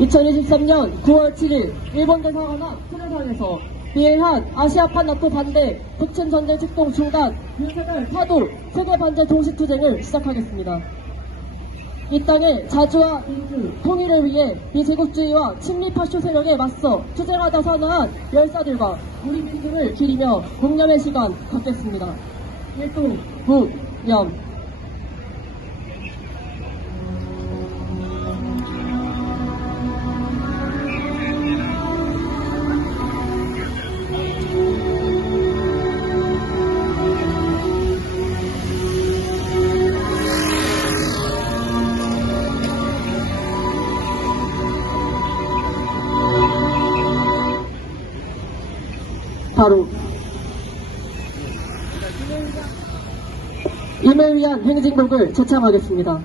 2023년 9월 7일 일본 대사관앞 수레상에서 미해한 아시아판 나토 반대 북침전쟁 출동 중단 윤석열 파도 세계 반대 종식투쟁을 시작하겠습니다. 이 땅의 자주와 민주, 통일을 위해 미제국주의와 친미 파쇼 세력에 맞서 투쟁하다 선언한 열사들과 우리 민중을 기리며 공념의 시간 갖겠습니다. 일동, 무념. 바로 임을 위한 행진곡을 제창하겠습니다.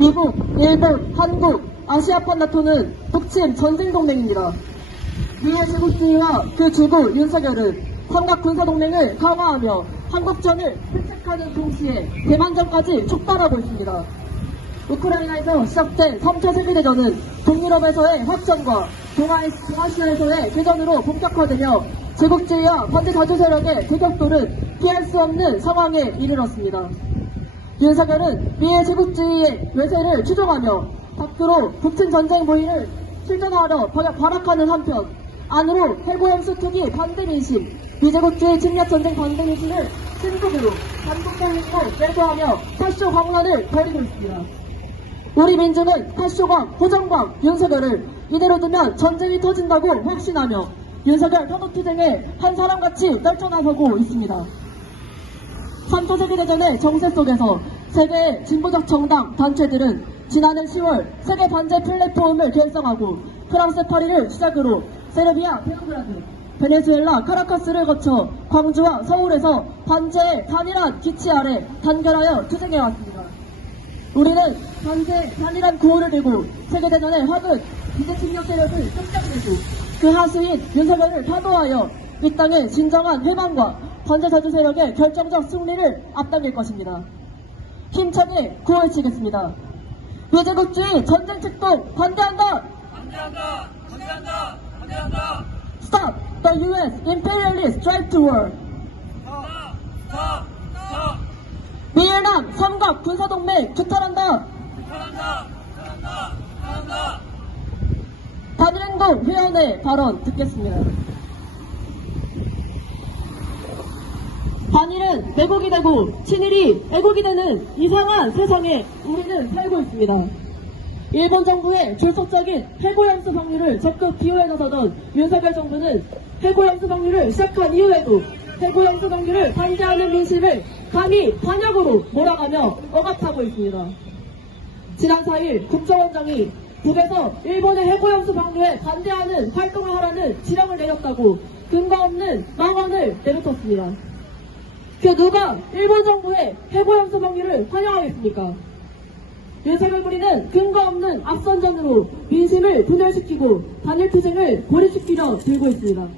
미국, 일본, 한국, 아시아판 나토는 북침 전쟁동맹입니다. 미의 제국주의와 그 주구 윤석열은 삼각 군사동맹을 강화하며 한국전을 획책하는 동시에 대만전까지 촉발하고 있습니다. 우크라이나에서 시작된 3차 세계대전은 동유럽에서의 확전과 동아시아에서의 대전으로 본격화되며 제국주의와 반대 자주 세력의 대격돌은 피할 수 없는 상황에 이르렀습니다. 윤석열은 미의 제국주의의 외세를 추종하며 밖으로 북침 전쟁 모의를 실전화하러 발악하는 한편 안으로 해고행수 투기 반대 민심, 미제국주의 침략전쟁 반대 민심을 신속으로 반국당으로 내소하며 파쇼 광란을 벌이고 있습니다. 우리 민중은 파쇼광, 호정광, 윤석열을 이대로 두면 전쟁이 터진다고 확신하며 윤석열 파도투쟁에 한 사람같이 떨쳐나서고 있습니다. 3차 세계대전의 정세 속에서 세계의 진보적 정당, 단체들은 지난해 10월 세계 반제 플랫폼을 결성하고 프랑스 파리를 시작으로 세르비아, 베오그라드, 베네수엘라, 카라카스를 거쳐 광주와 서울에서 반제의 단일한 기치 아래 단결하여 투쟁해왔습니다. 우리는 반제 단일한 구호를 들고 세계대전의 화극, 미제침략 세력을 쫓겨내고 그 하수인 윤석열을 파도하여 이 땅의 진정한 해방과 반제 자주 세력의 결정적 승리를 앞당길 것입니다. 힘차게 구호해치겠습니다. 미제국주의 전쟁 출동 반대한다! 반대한다! 반대한다! 반대한다! Stop the U.S. imperialist drive to war! Stop! 미해남 삼각 군사동맹 규탄한다! 규탄한다! 규탄한다! 규탄한다! 단일행동 회원의 발언 듣겠습니다. 반일은 매국이 되고 친일이 애국이 되는 이상한 세상에 우리는 살고 있습니다. 일본 정부의 졸속적인 해고양수 방류를 적극 기호에 나서던 윤석열 정부는 해고양수 방류를 시작한 이후에도 해고양수 방류를 반대하는 민심을 감히 반역으로 몰아가며 억압하고 있습니다. 지난 4일 국정원장이 북에서 일본의 해고양수 방류에 반대하는 활동을 하라는 지령을 내렸다고 근거 없는 망언을 내뱉었습니다. 그 누가 일본 정부의 해고양수 방류를 환영하겠습니까? 윤석열 부리는 근거 없는 앞선전으로 민심을 분열시키고 단일투쟁을 고립시키려 들고 있습니다.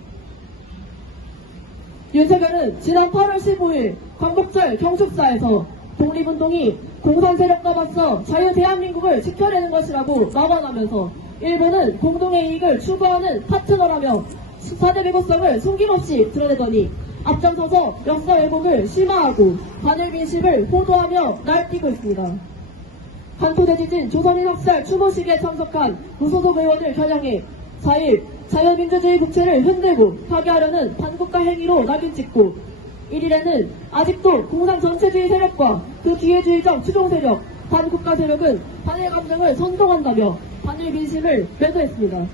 윤석열은 지난 8월 15일 광복절 경축사에서 독립운동이 공산 세력과 맞서 자유 대한민국을 지켜내는 것이라고 막언하면서 일본은 공동의 이익을 추구하는 파트너라며 4대 매국성을 숨김없이 드러내더니 앞장서서 역사 왜곡을 심화하고 반일 민심을 호도하며 날뛰고 있습니다. 한토대 지진 조선인 학살 추모식에 참석한 무소속 의원을 겨냥해 4일 자유민주주의 국채를 흔들고 파괴하려는 반국가 행위로 낙인 찍고 1일에는 아직도 공산 전체주의 세력과 그 기회주의적 추종 세력, 반국가 세력은 반일 감정을 선동한다며 반일 민심을 매도했습니다.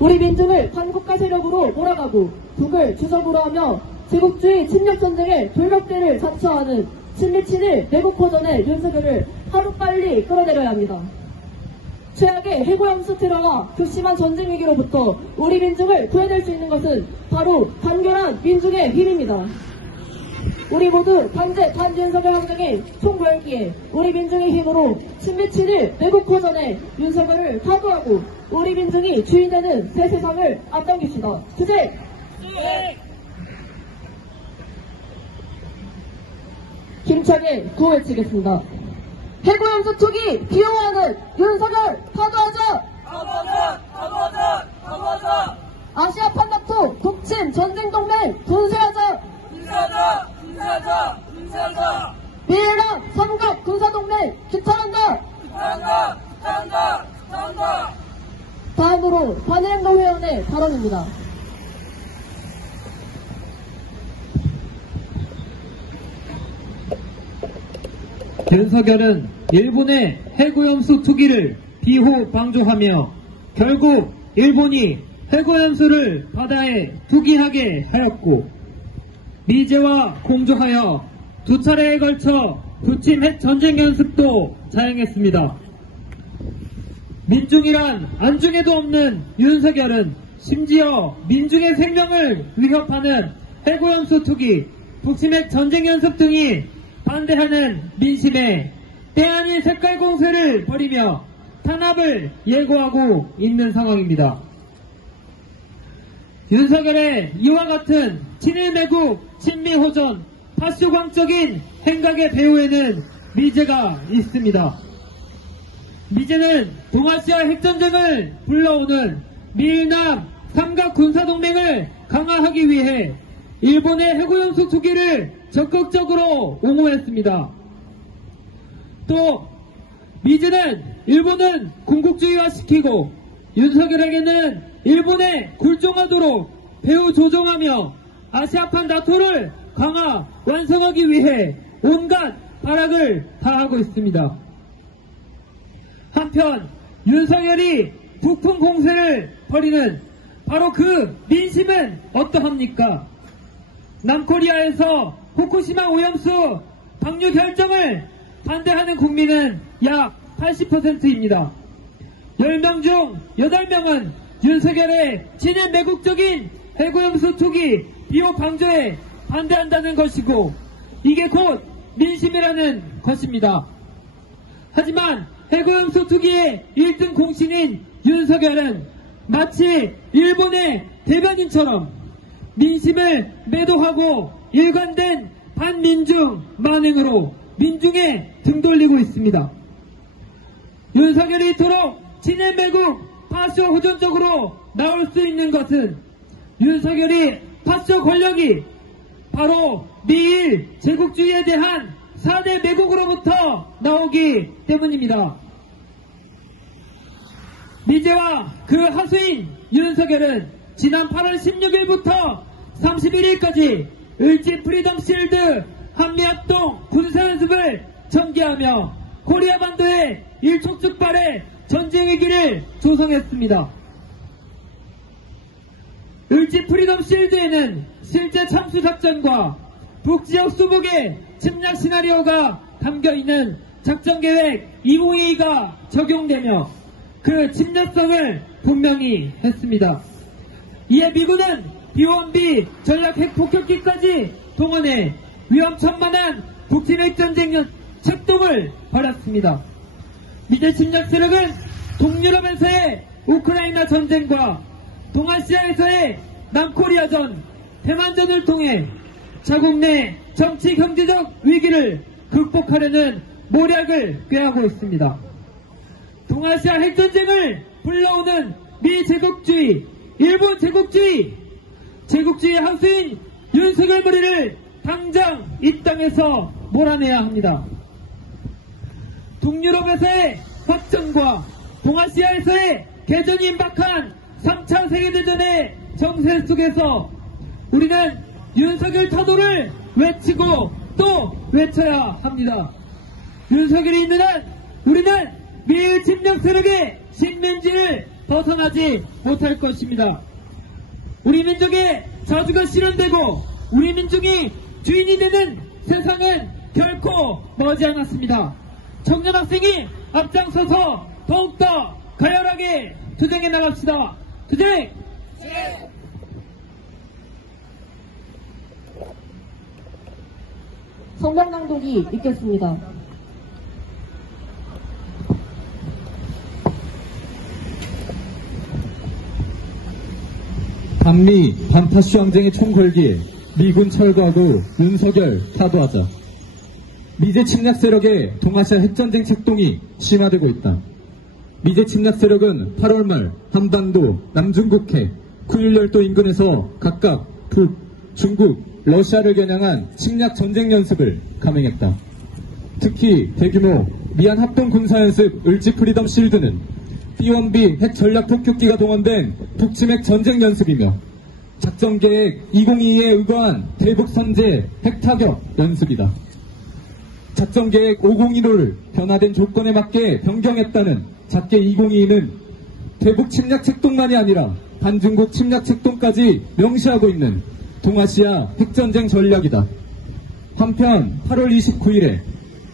우리 민중을 반국가 세력으로 몰아가고 북을 주석으로 하며 제국주의 침략전쟁의 돌격대를 자처하는 친미친일 내국호전의 윤석열을 하루빨리 끌어내려야 합니다. 최악의 해고염수 테러와 극심한 전쟁 위기로부터 우리 민중을 구해낼 수 있는 것은 바로 간결한 민중의 힘입니다. 우리 모두 반대 반윤석열 항쟁의 총궐기에 우리 민중의 힘으로 친미친일 내국호전의 윤석열을 타도하고 우리 민중이 주인되는 새 세상을 앞당깁시다. 투쟁! 힘차게 구호외치겠습니다. 해고염수 투기 비호하는 윤석열 타도하자! 타도하자! 아시아판 나토 독침 전쟁동맹 분쇄하자! 분쇄하자! 미일남 삼각 군사동맹 기탈한다! 다음으로 반일행동회원의 발언입니다. 윤석열은 일본의 해고염수 투기를 비호 방조하며 결국 일본이 해고염수를 바다에 투기하게 하였고 미제와 공조하여 두 차례에 걸쳐 부침 핵 전쟁 연습도 자행했습니다. 민중이란 안중에도 없는 윤석열은 심지어 민중의 생명을 위협하는 해고염수 투기, 부침 핵 전쟁 연습 등이 반대하는 민심에 때아닌 색깔 공세를 벌이며 탄압을 예고하고 있는 상황입니다. 윤석열의 이와 같은 친일매국, 친미호전, 파쇼광적인 행각의 배후에는 미제가 있습니다. 미제는 동아시아 핵전쟁을 불러오는 미일남 삼각 군사동맹을 강화하기 위해 일본의 해고연수 투기를 적극적으로 옹호했습니다. 또 미제는 일본은 군국주의화시키고 윤석열에게는 일본에 굴종하도록 배후 조종하며 아시아판 나토를 강화 완성하기 위해 온갖 발악을 다하고 있습니다. 한편 윤석열이 북풍 공세를 벌이는 바로 그 민심은 어떠합니까? 남코리아에서 후쿠시마 오염수 방류 결정을 반대하는 국민은 약 80%입니다. 10명 중 8명은 윤석열의 친일 매국적인 해고염수 투기 비호 방조에 반대한다는 것이고 이게 곧 민심이라는 것입니다. 하지만 해고염수 투기의 1등 공신인 윤석열은 마치 일본의 대변인처럼 민심을 매도하고 일관된 반민중 만행으로 민중에 등 돌리고 있습니다. 윤석열이 이토록 친일 매국 파쇼 호전적으로 나올 수 있는 것은 윤석열이 파쇼 권력이 바로 미일 제국주의에 대한 4대 매국으로부터 나오기 때문입니다. 미제와 그 하수인 윤석열은 지난 8월 16일부터 31일까지 을지 프리덤 실드 한미합동 군사연습을 전개하며 코리아 반도의 일촉즉발의 전쟁 위기를 조성했습니다. 을지 프리덤 실드에는 실제 참수작전과 북지역 수복의 침략 시나리오가 담겨있는 작전계획 2022가 적용되며 그 침략성을 분명히 했습니다. 이에 미군은 B-1B 전략 핵폭격기까지 동원해 위험천만한 북침 핵전쟁 책동을 벌였습니다. 미제 침략 세력은 동유럽에서의 우크라이나 전쟁과 동아시아에서의 남코리아전, 대만전을 통해 자국 내 정치 경제적 위기를 극복하려는 모략을 꾀하고 있습니다. 동아시아 핵전쟁을 불러오는 미제국주의, 일본 제국주의, 제국주의 항수인 윤석열 머리를 당장 이 땅에서 몰아내야 합니다. 동유럽에서의 확전과 동아시아에서의 개전이 임박한 3차 세계대전의 정세 속에서 우리는 윤석열 타도를 외치고 또 외쳐야 합니다. 윤석열이 있는 한 우리는 미일 침략 세력의 식민지를 벗어나지 못할 것입니다. 우리 민족의 저주가 실현되고 우리 민족이 주인이 되는 세상은 결코 머지 않았습니다. 청년 학생이 앞장서서 더욱더 가열하게 투쟁해 나갑시다. 투쟁! 성명 낭독이 있겠습니다. 반미 반파슈 항쟁의 총궐기에 미군 철거하고 윤석열 타도하자. 미제 침략 세력의 동아시아 핵전쟁 책동이 심화되고 있다. 미제 침략 세력은 8월 말 한반도, 남중국해, 쿠릴열도 인근에서 각각 북, 중국, 러시아를 겨냥한 침략 전쟁 연습을 감행했다. 특히 대규모 미얀 합동 군사연습 을지 프리덤 실드는 B-1B 핵 전략 폭격기가 동원된 북침핵 전쟁 연습이며 작전계획 2022에 의거한 대북 선제 핵 타격 연습이다. 작전계획 502를 변화된 조건에 맞게 변경했다는 작계 2022는 대북 침략 책동만이 아니라 반중국 침략 책동까지 명시하고 있는 동아시아 핵전쟁 전략이다. 한편 8월 29일에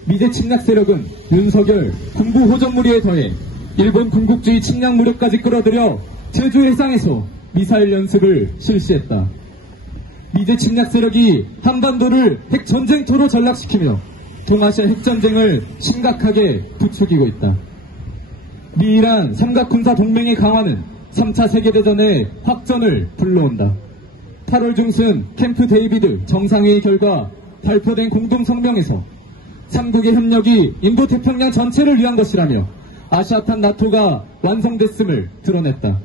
미제 침략 세력은 윤석열 군부 호전무리에 더해 일본 군국주의 침략 무력까지 끌어들여 제주 해상에서 미사일 연습을 실시했다. 미제 침략 세력이 한반도를 핵전쟁터로 전락시키며 동아시아 핵전쟁을 심각하게 부추기고 있다. 미이란 삼각군사 동맹의 강화는 3차 세계대전의 확전을 불러온다. 8월 중순 캠프 데이비드 정상회의 결과 발표된 공동성명에서 3국의 협력이 인도태평양 전체를 위한 것이라며 아시아탄 나토가 완성됐음을 드러냈다.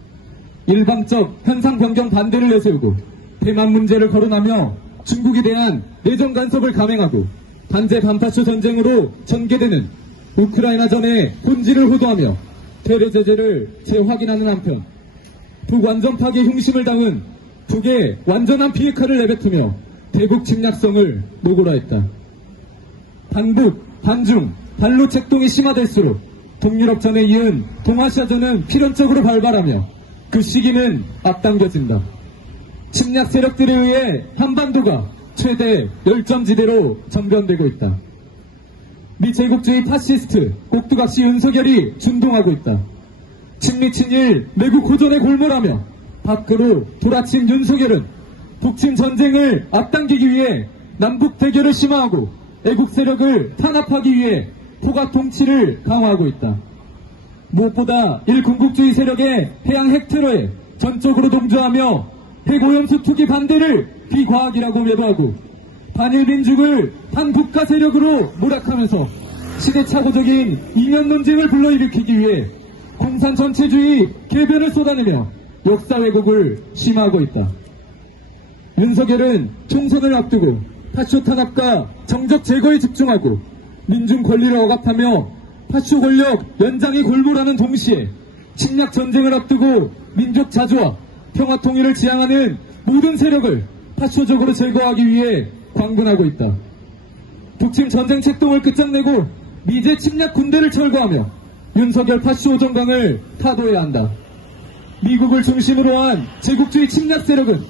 일방적 현상 변경 반대를 내세우고 대만 문제를 거론하며 중국에 대한 내정 간섭을 감행하고 반제 반파쇼 전쟁으로 전개되는 우크라이나전의 본질을 호도하며 대외 제재를 재확인하는 한편 북완전 파괴 흉심을 당한 북에 완전한 비핵화를 내뱉으며 대북 침략성을 노골화했다. 반북, 반중, 반로 책동이 심화될수록 동유럽전에 이은 동아시아전은 필연적으로 발발하며 그 시기는 앞당겨진다. 침략 세력들에 의해 한반도가 최대 열점지대로 전변되고 있다. 미제국주의 파시스트 꼭두각시 윤석열이 준동하고 있다. 친미 친일 매국 호전에 골몰하며 밖으로 돌아친 윤석열은 북침 전쟁을 앞당기기 위해 남북 대결을 심화하고 애국 세력을 탄압하기 위해 포각 통치를 강화하고 있다. 무엇보다 일군국주의 세력의 해양 핵테러에 전적으로 동조하며 핵오염수 투기 반대를 비과학이라고 외도하고 반일민족을 반국가 세력으로 몰아가면서 시대착오적인 이면 논쟁을 불러일으키기 위해 공산 전체주의 개변을 쏟아내며 역사 왜곡을 심화하고 있다. 윤석열은 총선을 앞두고 파쇼 탄압과 정적 제거에 집중하고 민중 권리를 억압하며 파쇼 권력 연장이 골몰하는 동시에 침략 전쟁을 앞두고 민족 자주와 평화 통일을 지향하는 모든 세력을 파쇼적으로 제거하기 위해 광분하고 있다. 북침 전쟁 책동을 끝장내고 미제 침략 군대를 철거하며 윤석열 파쇼 정강을 타도해야 한다. 미국을 중심으로 한 제국주의 침략 세력은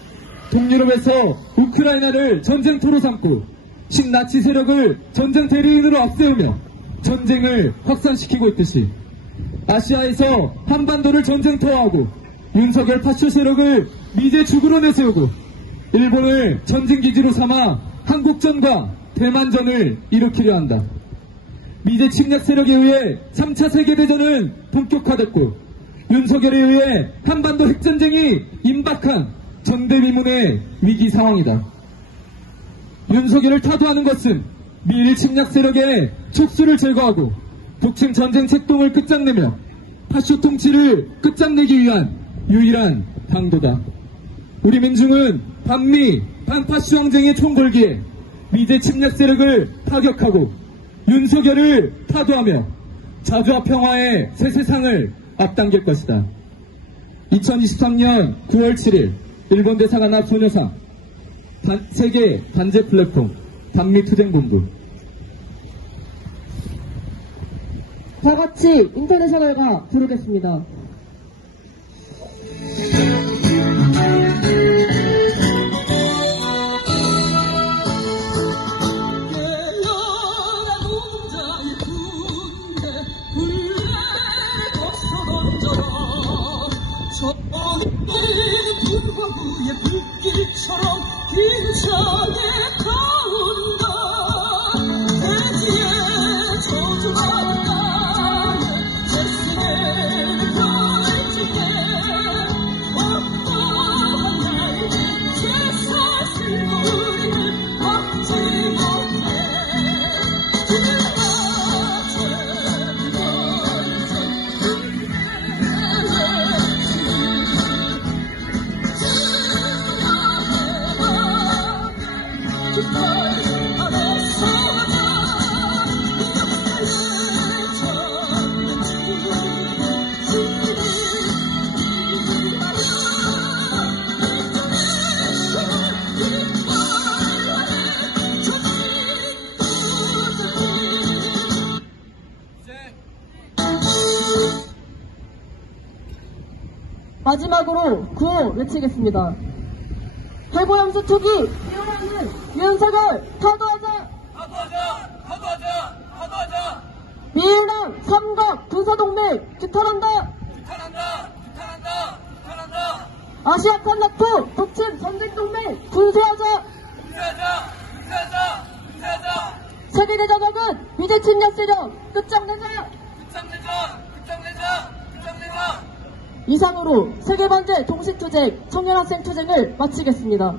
동유럽에서 우크라이나를 전쟁터로 삼고 신나치 세력을 전쟁 대리인으로 앞세우며 전쟁을 확산시키고 있듯이 아시아에서 한반도를 전쟁터화하고 윤석열 파쇼 세력을 미제 죽으로 내세우고 일본을 전쟁기지로 삼아 한국전과 대만전을 일으키려 한다. 미제 침략 세력에 의해 3차 세계대전은 본격화됐고 윤석열에 의해 한반도 핵전쟁이 임박한 전대미문의 위기 상황이다. 윤석열을 타도하는 것은 미일 침략 세력의 촉수를 제거하고 북침 전쟁 책동을 끝장내며 파쇼 통치를 끝장내기 위한 유일한 방도다. 우리 민중은 반미 반파쇼 항쟁의 총궐기에 미제 침략 세력을 타격하고 윤석열을 타도하며 자주와 평화의 새 세상을 앞당길 것이다. 2023년 9월 7일 일본 대사관앞 소녀상 세계 단체 플랫폼 반미투쟁본부. 다 같이 인터내셔널가 부르겠습니다. 불과부의 불길처럼 힘차게 가온다. 돼지의 저주가 땅에 재생을 펼치게 어떠한 날이 제 사실도 우리는 막지 못해. 마지막으로 구호 외치겠습니다. 해고염수 투기 이용하는 윤석열 타도하자! 타도하자! 미일당 삼각 군사동맹 규탄한다! 규탄한다! 아시아판 나토 북침 전쟁동맹 군세하자! 군사하자! 세계대전역은 미제 침략 세력 끝장내자! 끝장내자! 이상으로 세계반제 동시투쟁 청년학생 투쟁을 마치겠습니다.